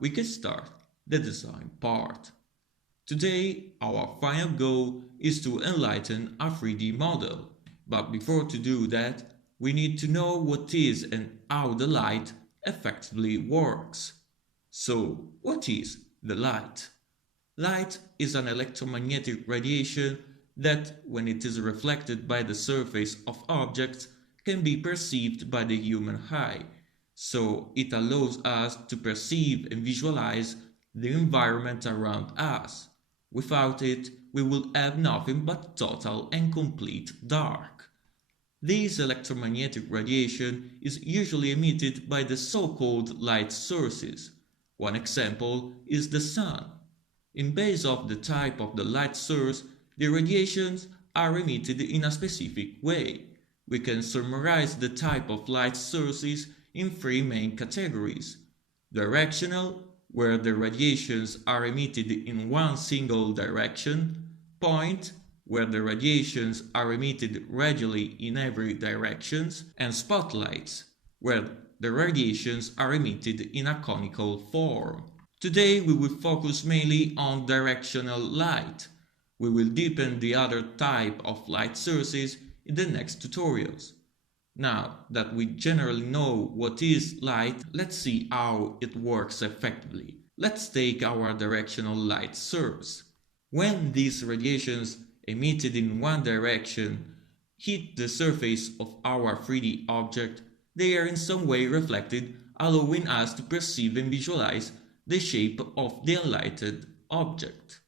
we can start the design part. Today, our final goal is to enlighten a 3D model. But before to do that, we need to know what is and how the light effectively works. So, what is the light? Light is an electromagnetic radiation that, when it is reflected by the surface of objects, can be perceived by the human eye. So it allows us to perceive and visualize the environment around us. Without it, we will have nothing but total and complete dark. This electromagnetic radiation is usually emitted by the so-called light sources. One example is the sun. In base of the type of the light source, the radiations are emitted in a specific way. We can summarize the type of light sources in three main categories. Directional, where the radiations are emitted in one single direction. Point, where the radiations are emitted radially in every direction. And spotlights, where the radiations are emitted in a conical form. Today we will focus mainly on directional light. We will deepen the other type of light sources in the next tutorials. Now that we generally know what is light, let's see how it works effectively. Let's take our directional light source. When these radiations emitted in one direction hit the surface of our 3D object, they are in some way reflected, allowing us to perceive and visualize the shape of the enlightened object.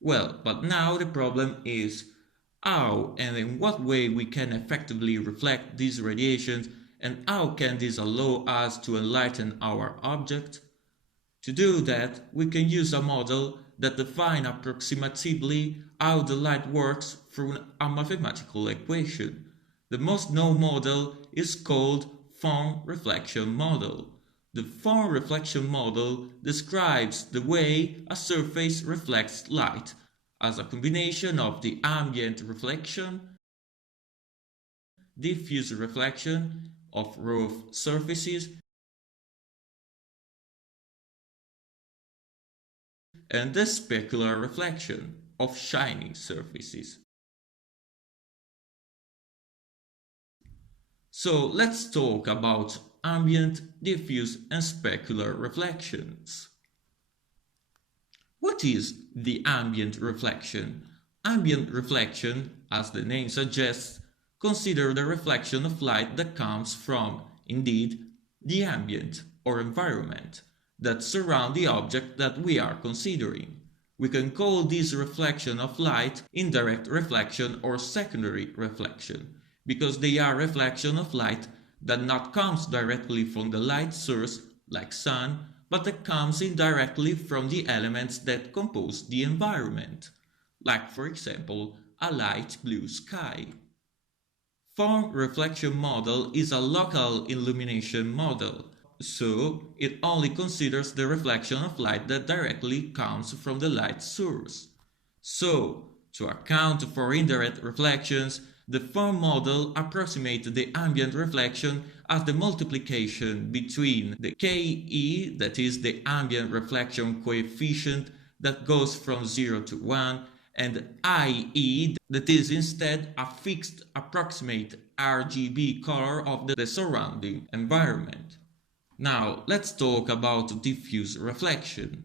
Well, but now the problem is how and in what way we can effectively reflect these radiations, and how can this allow us to enlighten our object? To do that, we can use a model that defines approximatively how the light works through a mathematical equation. The most known model is called Phong Reflection Model. The Phong Reflection Model describes the way a surface reflects light as a combination of the ambient reflection, diffuse reflection of rough surfaces, and the specular reflection of shiny surfaces. So let's talk about ambient, diffuse and specular reflections. What is the ambient reflection? Ambient reflection, as the name suggests, consider the reflection of light that comes from, indeed, the ambient or environment that surround the object that we are considering. We can call this reflection of light indirect reflection or secondary reflection, because they are reflection of light that not comes directly from the light source, like sun, but that comes indirectly from the elements that compose the environment, like for example, a light blue sky. Phong Reflection Model is a local illumination model, so it only considers the reflection of light that directly comes from the light source. So, to account for indirect reflections, the Phong model approximates the ambient reflection as the multiplication between the Ke, that is the ambient reflection coefficient that goes from 0 to 1, and IE, that is instead a fixed approximate RGB color of the surrounding environment. Now let's talk about diffuse reflection.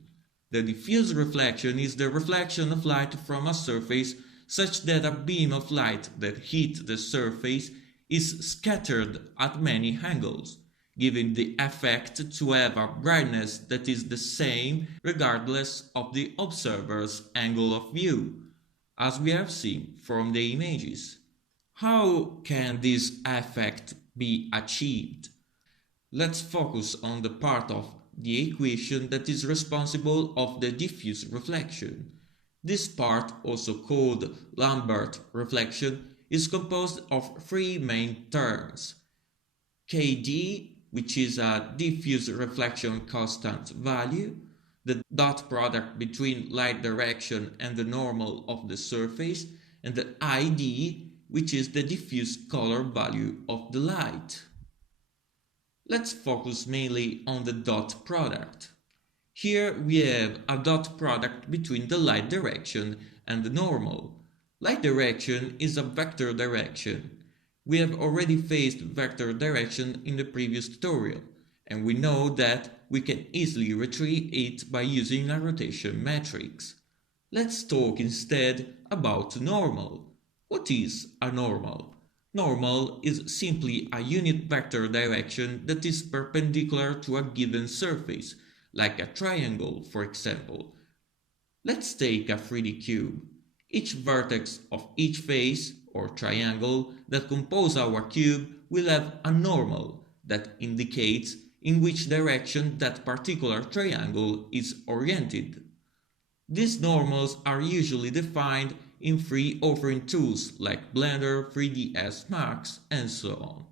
The diffuse reflection is the reflection of light from a surface such that a beam of light that hits the surface is scattered at many angles, giving the effect to have a brightness that is the same regardless of the observer's angle of view, as we have seen from the images. How can this effect be achieved? Let's focus on the part of the equation that is responsible of the diffuse reflection. This part, also called Lambert reflection, is composed of three main terms. Kd, which is a diffuse reflection constant value, the dot product between light direction and the normal of the surface, and the Id, which is the diffuse color value of the light. Let's focus mainly on the dot product. Here we have a dot product between the light direction and the normal. Light direction is a vector direction. We have already faced vector direction in the previous tutorial, and we know that we can easily retrieve it by using a rotation matrix. Let's talk instead about normal. What is a normal? Normal is simply a unit vector direction that is perpendicular to a given surface, like a triangle, for example. Let's take a 3D cube. Each vertex of each face or triangle that compose our cube will have a normal that indicates in which direction that particular triangle is oriented. These normals are usually defined in free offering tools like Blender, 3ds Max, and so on.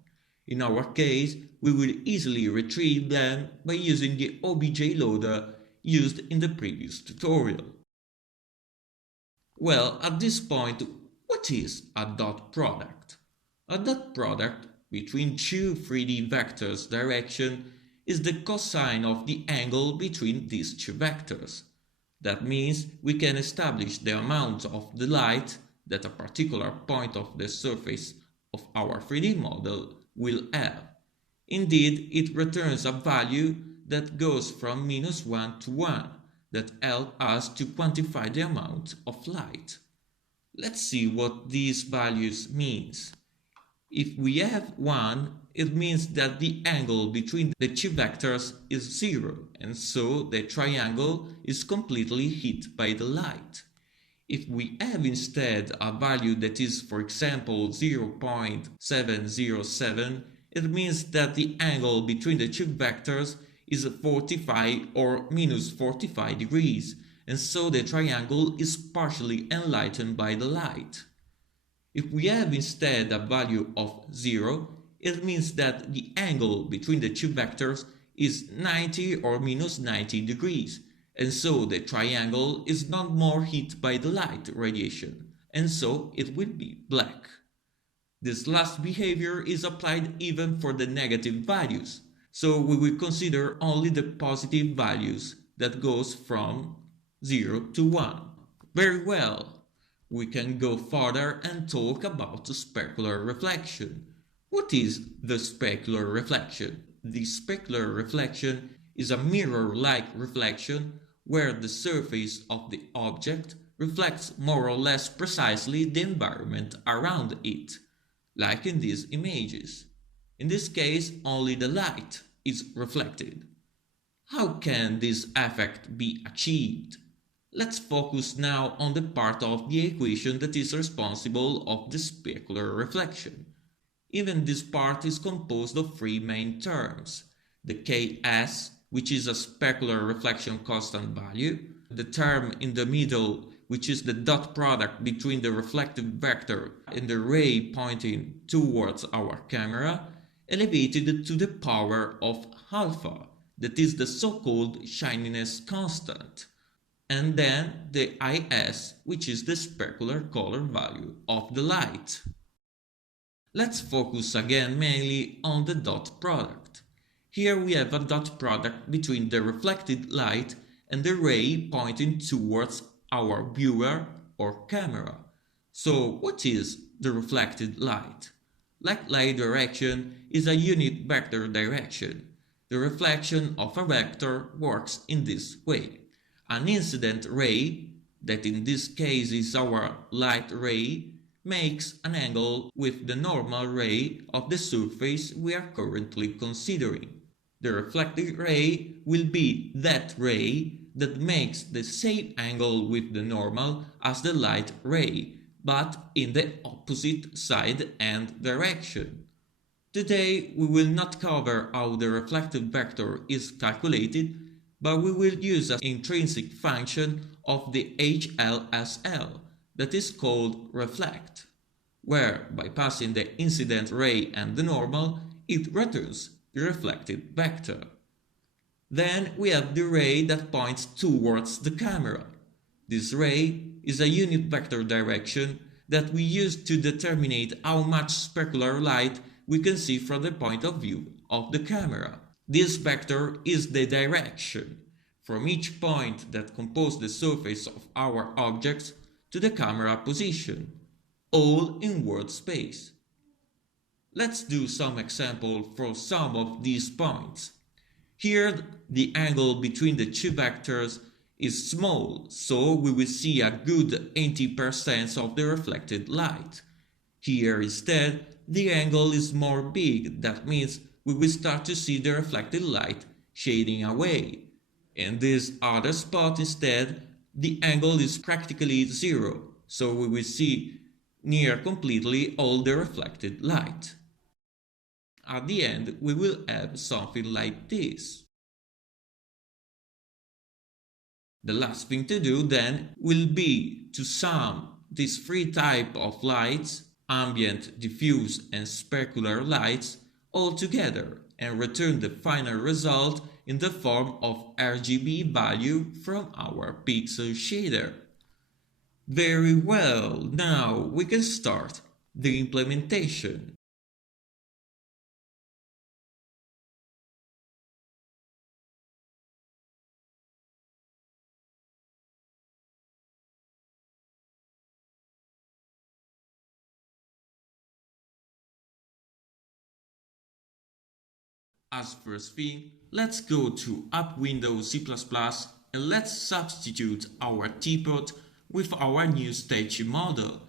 In our case, we will easily retrieve them by using the OBJ loader used in the previous tutorial. Well, at this point, what is a dot product? A dot product between two 3D vectors' direction is the cosine of the angle between these two vectors. That means we can establish the amount of the light that a particular point of the surface of our 3D model will have. Indeed, it returns a value that goes from -1 to 1 that helps us to quantify the amount of light. Let's see what these values means. If we have 1, it means that the angle between the two vectors is 0, and so the triangle is completely hit by the light. If we have instead a value that is, for example, 0.707, it means that the angle between the two vectors is 45 or -45 degrees, and so the triangle is partially enlightened by the light. If we have instead a value of 0, it means that the angle between the two vectors is 90 or -90 degrees, and so the triangle is not more hit by the light radiation, and so it will be black. This last behavior is applied even for the negative values, so we will consider only the positive values that goes from 0 to 1. Very well, we can go further and talk about specular reflection. What is the specular reflection? The specular reflection is a mirror-like reflection where the surface of the object reflects more or less precisely the environment around it, like in these images. In this case, only the light is reflected. How can this effect be achieved? Let's focus now on the part of the equation that is responsible of the specular reflection. Even this part is composed of three main terms: the Ks, which is a specular reflection constant value, the term in the middle, which is the dot product between the reflected vector and the ray pointing towards our camera, elevated to the power of alpha, that is the so-called shininess constant, and then the Is, which is the specular color value of the light. Let's focus again mainly on the dot product. Here we have a dot product between the reflected light and the ray pointing towards our viewer or camera. So what is the reflected light? Like light direction is a unit vector direction. The reflection of a vector works in this way. An incident ray, that in this case is our light ray, makes an angle with the normal ray of the surface we are currently considering. The reflected ray will be that ray that makes the same angle with the normal as the light ray, but in the opposite side and direction. Today we will not cover how the reflected vector is calculated, but we will use an intrinsic function of the HLSL that is called reflect, where by passing the incident ray and the normal, it returns the reflected vector. Then we have the ray that points towards the camera. This ray is a unit vector direction that we use to determine how much specular light we can see from the point of view of the camera. This vector is the direction. from each point that compose the surface of our objects to the camera position, all in world space. Let's do some example for some of these points. Here the angle between the two vectors is small, so we will see a good 80% of the reflected light. Here instead the angle is more big, that means we will start to see the reflected light shading away. In this other spot instead, the angle is practically zero, so we will see near completely all the reflected light. At the end, we will have something like this. The last thing to do then will be to sum these three types of lights, ambient, diffuse and specular lights, all together and return the final result in the form of RGB value from our pixel shader. Very well, now we can start the implementation. As first thing, let's go to App Window C++ and let's substitute our teapot with our new staging model.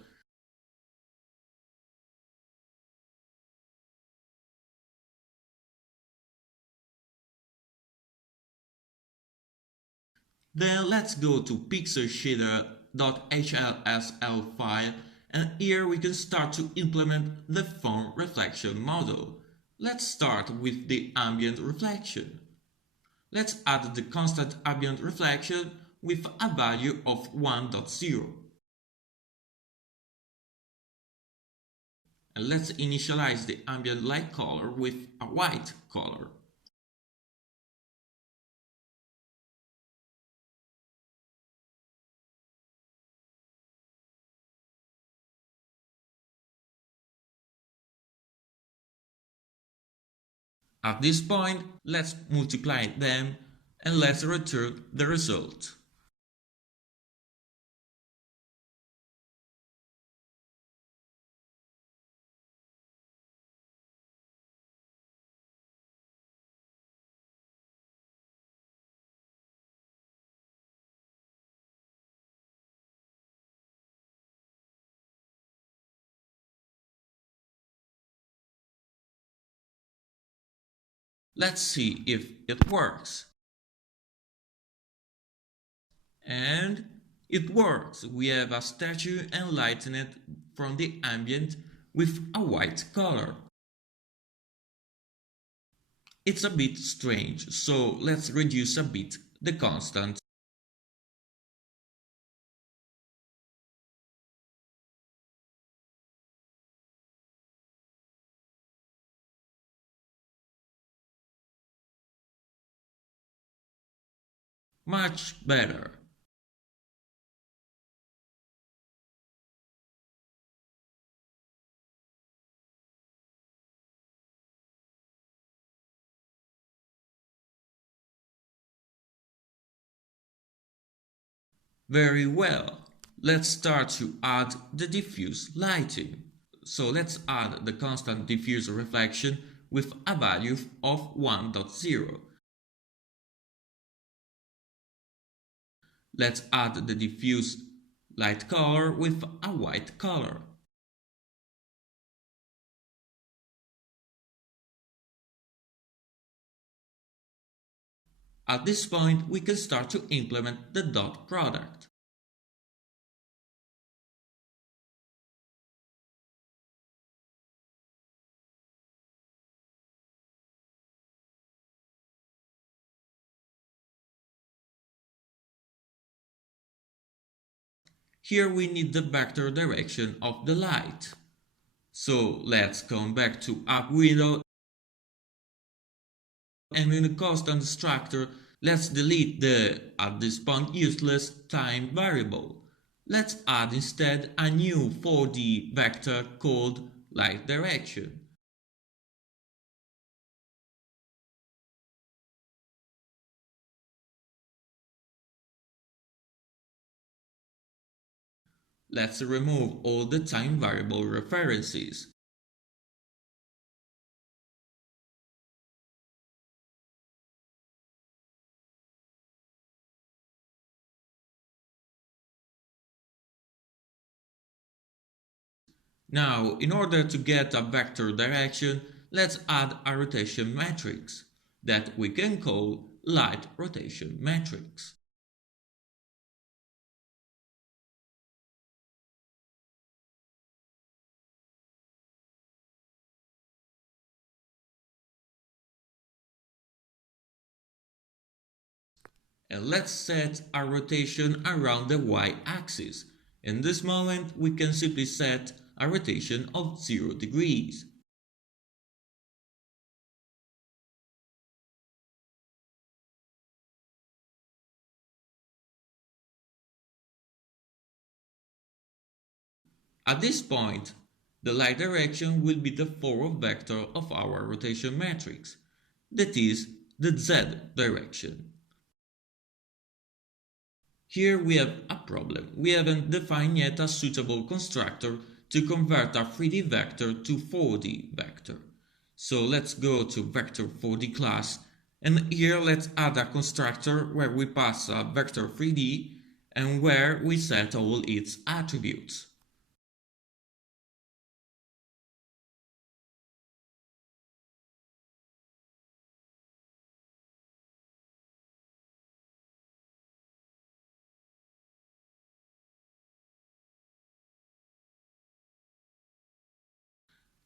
Then let's go to pixelshader.hlsl file and here we can start to implement the Phong Reflection Model. Let's start with the ambient reflection. Let's add the constant ambient reflection with a value of 1.0. And let's initialize the ambient light color with a white color. At this point, let's multiply them and let's return the result. Let's see if it works. And it works. We have a statue enlightened from the ambient with a white color. It's a bit strange, so let's reduce a bit the constant. Much better. Very well. Let's start to add the diffuse lighting. So let's add the constant diffuse reflection with a value of 1.0. Let's add the diffuse light color with a white color. At this point, we can start to implement the dot product. Here we need the vector direction of the light. So let's come back to App Window and in the constant structure, let's delete the, at this point, useless time variable. Let's add instead a new 4D vector called light direction. Let's remove all the time variable references. Now, in order to get a vector direction, let's add a rotation matrix that we can call light rotation matrix. And let's set a rotation around the y-axis. In this moment, we can simply set a rotation of 0 degrees. At this point, the light direction will be the forward vector of our rotation matrix, that is, the z direction. Here we have a problem. We haven't defined yet a suitable constructor to convert a 3D vector to 4D vector. So let's go to vector 4D class, and here let's add a constructor where we pass a vector 3D and where we set all its attributes.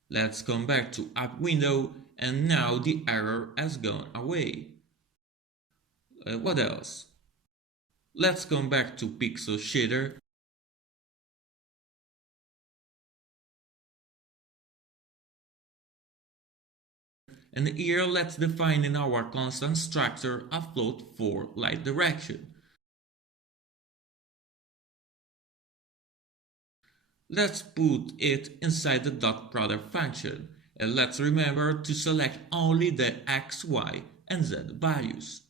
Let's come back to App Window, and now the error has gone away. What else? Let's come back to Pixel Shader. And here let's define in our constant structure a float for light direction. Let's put it inside the dot product function, and let's remember to select only the x, y, and z values.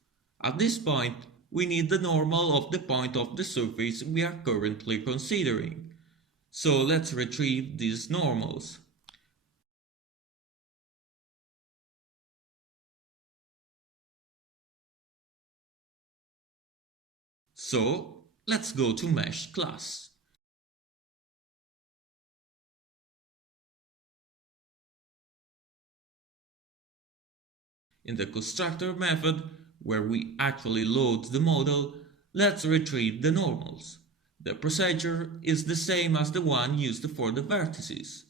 At this point, we need the normal of the point of the surface we are currently considering. So let's retrieve these normals. So let's go to Mesh class. In the constructor method, where we actually load the model, let's retrieve the normals. The procedure is the same as the one used for the vertices.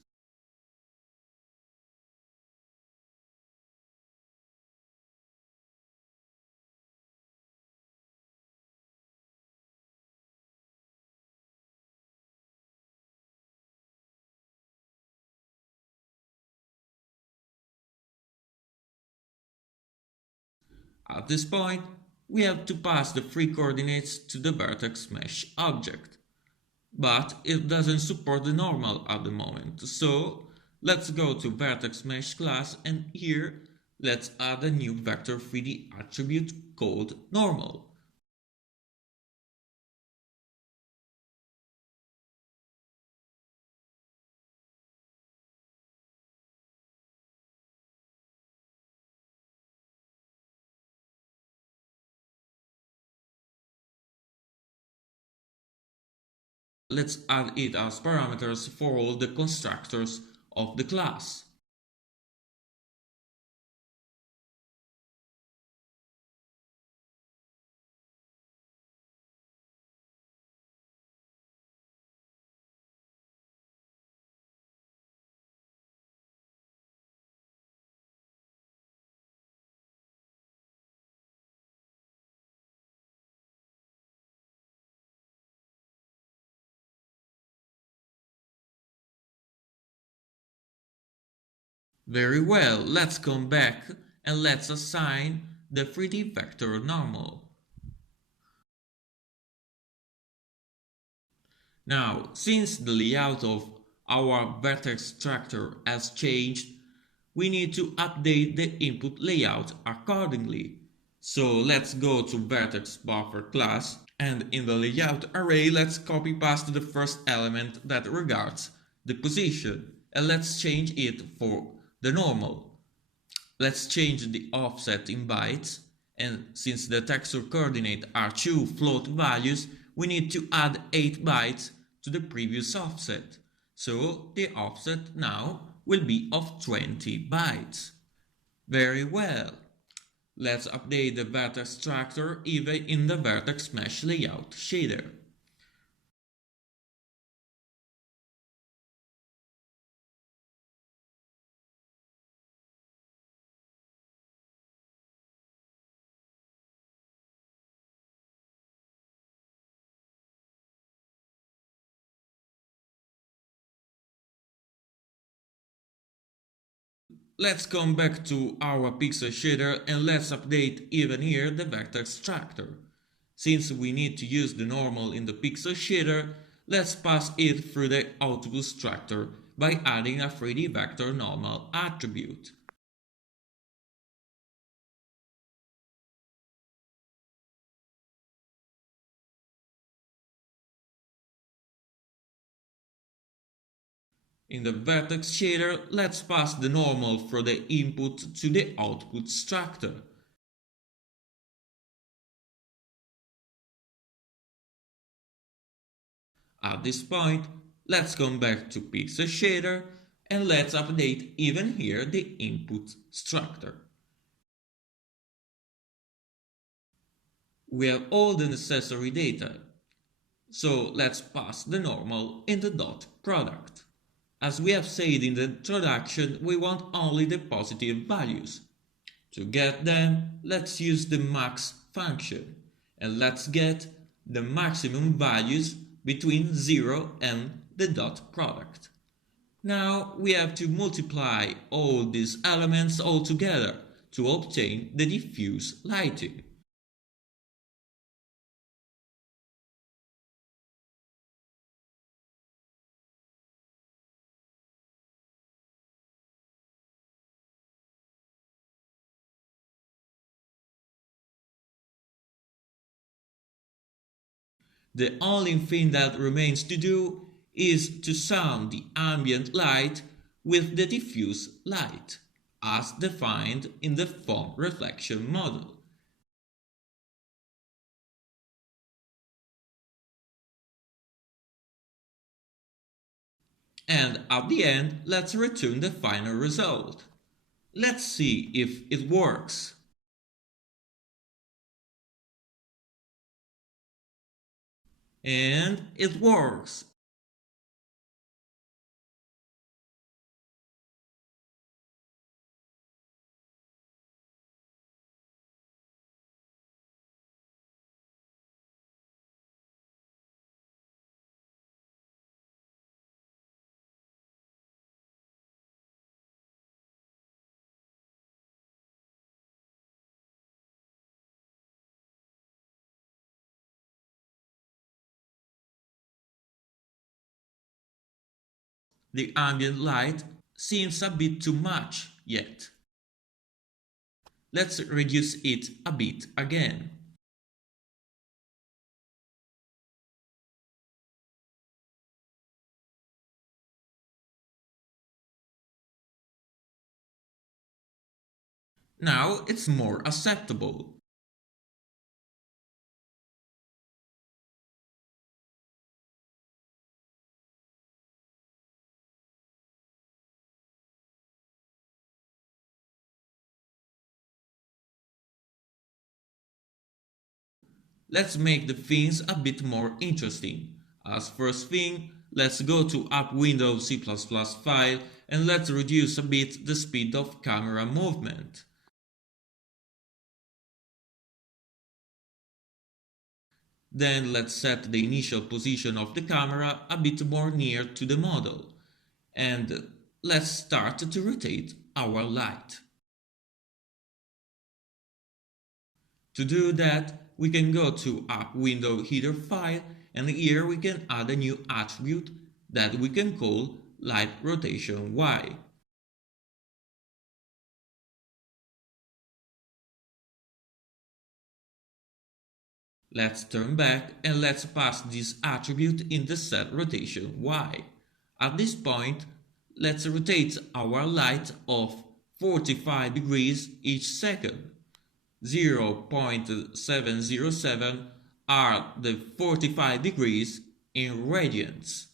At this point, we have to pass the free coordinates to the vertex mesh object. But it doesn't support the normal at the moment, so let's go to vertex mesh class, and here let's add a new vector 3D attribute called normal. Let's add it as parameters for all the constructors of the class. Very well, let's come back and let's assign the 3D vector normal. Now, since the layout of our vertex structure has changed, we need to update the input layout accordingly. So let's go to vertex buffer class, And in the layout array, let's copy paste the first element that regards the position, and let's change it for the normal. Let's change the offset in bytes, and since the texture coordinates are two float values, we need to add 8 bytes to the previous offset. So the offset now will be of 20 bytes. Very well. Let's update the vertex structure even in the vertex mesh layout shader. Let's come back to our pixel shader and let's update even here the vertex structure. Since we need to use the normal in the pixel shader, let's pass it through the output structure by adding a 3D vector normal attribute. In the vertex shader, let's pass the normal from the input to the output structure. At this point, let's come back to pixel shader and let's update even here the input structure. We have all the necessary data, so let's pass the normal in the dot product. As we have said in the introduction, we want only the positive values. To get them, let's use the max function, and let's get the maximum values between 0 and the dot product. Now we have to multiply all these elements all together to obtain the diffuse lighting. The only thing that remains to do is to sum the ambient light with the diffuse light, as defined in the Phong Reflection Model. And at the end, let's return the final result. Let's see if it works. And it works. The ambient light seems a bit too much yet. Let's reduce it a bit again. Now it's more acceptable. Let's make the things a bit more interesting. As first thing, let's go to App Window C++ file and let's reduce a bit the speed of camera movement. Then let's set the initial position of the camera a bit more near to the model. And let's start to rotate our light. To do that, we can go to App Window Header file and here we can add a new attribute that we can call Light Rotation Y. Let's turn back and let's pass this attribute in the set rotation Y. At this point, let's rotate our light of 45 degrees each second. 0.707 are the 45 degrees in radians.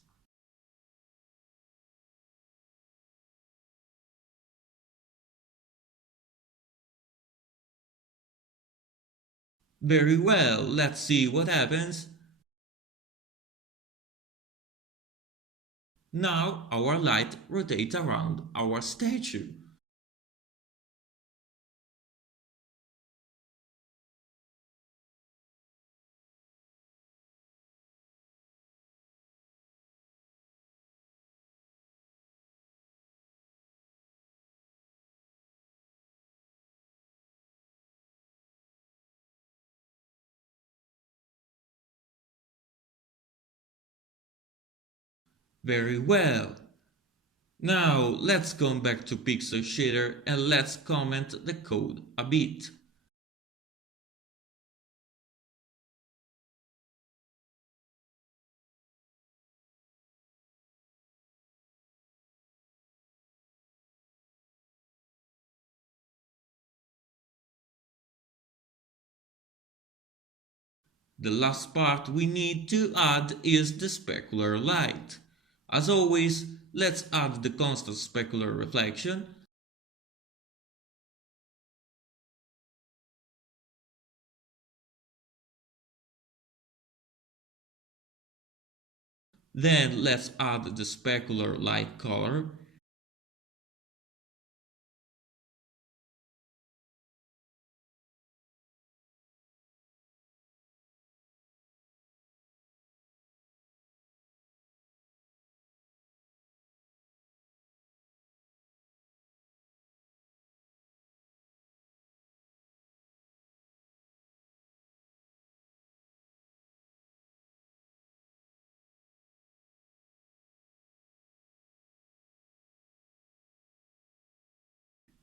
Very well, let's see what happens. Now our light rotates around our statue. Very well. Now let's come back to Pixel Shader and let's comment the code a bit. The last part we need to add is the specular light. As always, let's add the constant specular reflection. Then let's add the specular light color.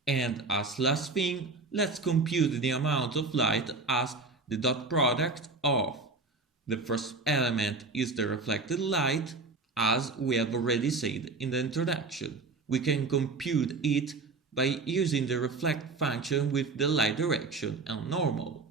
And as last thing, let's compute the amount of light as the dot product of the first element is the reflected light, as we have already said in the introduction. We can compute it by using the reflect function with the light direction and normal.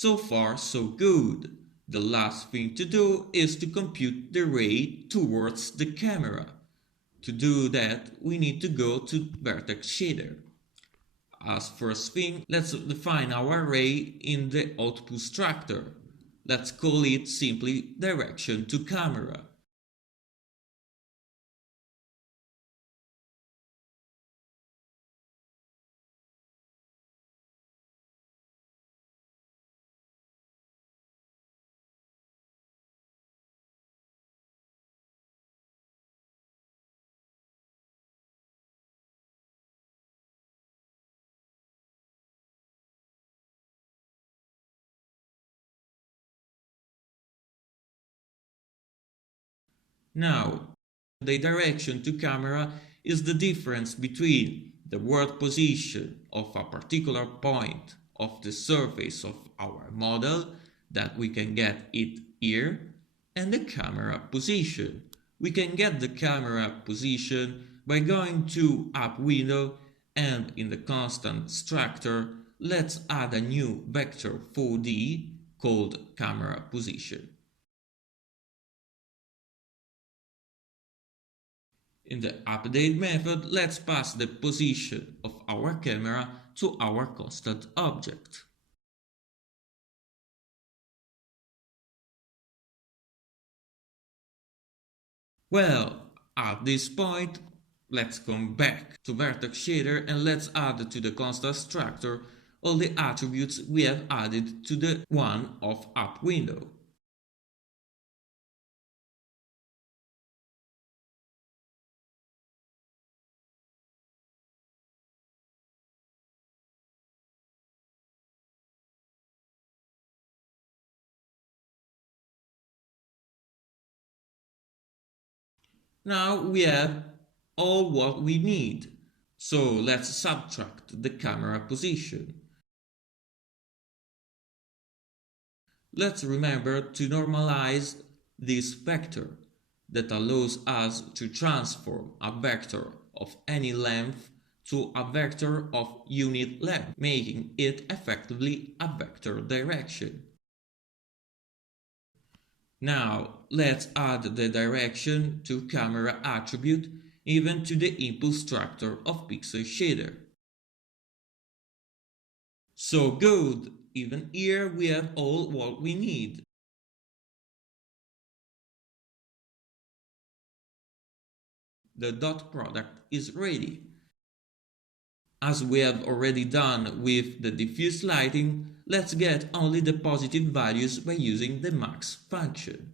So far, so good. The last thing to do is to compute the ray towards the camera. To do that, we need to go to Vertex Shader. As first thing, let's define our ray in the output structure. Let's call it simply direction to camera. Now, the direction to camera is the difference between the world position of a particular point of the surface of our model, that we can get it here, and the camera position. We can get the camera position by going to App Window, and in the constant structure, let's add a new vector 4D called camera position. In the update method, let's pass the position of our camera to our constant object. Well, at this point, let's come back to Vertex Shader and let's add to the constant structure all the attributes we have added to the one of App Window. Now we have all what we need. So let's subtract the camera position. Let's remember to normalize this vector that allows us to transform a vector of any length to a vector of unit length, making it effectively a vector direction. Now let's add the direction to camera attribute even to the input structure of pixel shader. So good, even here we have all what we need. The dot product is ready. As we have already done with the diffuse lighting, let's get only the positive values by using the max function.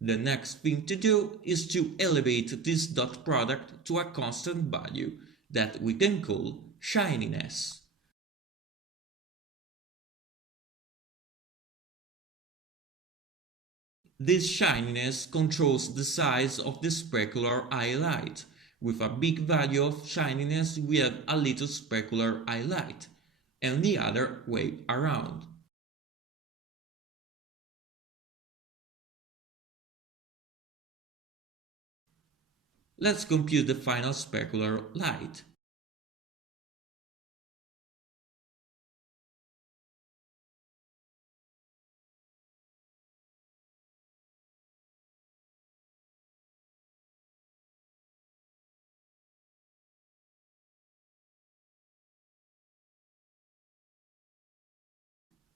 The next thing to do is to elevate this dot product to a constant value that we can call shininess. This shininess controls the size of the specular highlight. With a big value of shininess we have a little specular highlight, and the other way around. Let's compute the final specular light.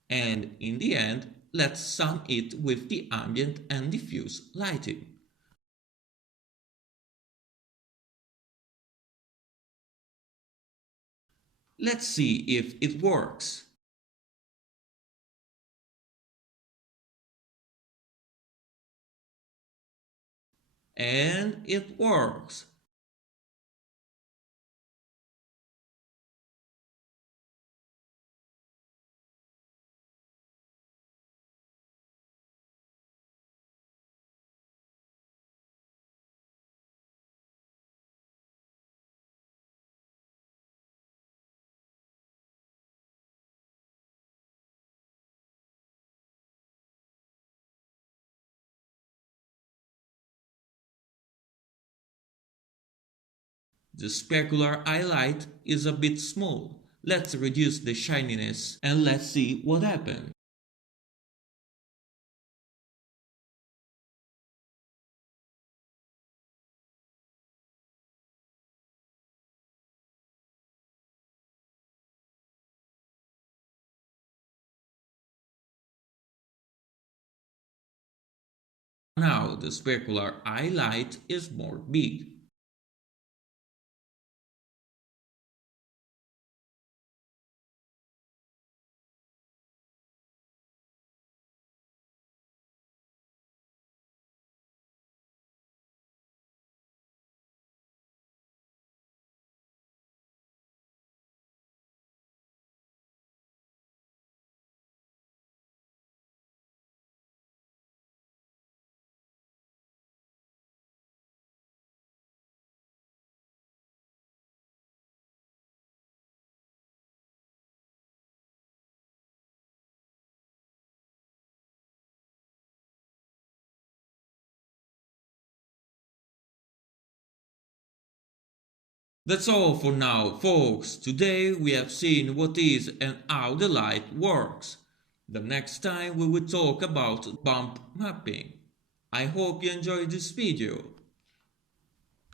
And in the end, let's sum it with the ambient and diffuse lighting. Let's see if it works. And it works. The specular highlight is a bit small. Let's reduce the shininess and let's see what happens. Now the specular highlight is more big. That's all for now, folks. Today we have seen what is and how the light works. The next time we will talk about bump mapping. I hope you enjoyed this video.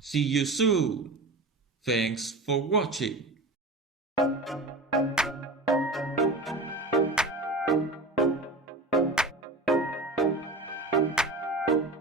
See you soon. Thanks for watching.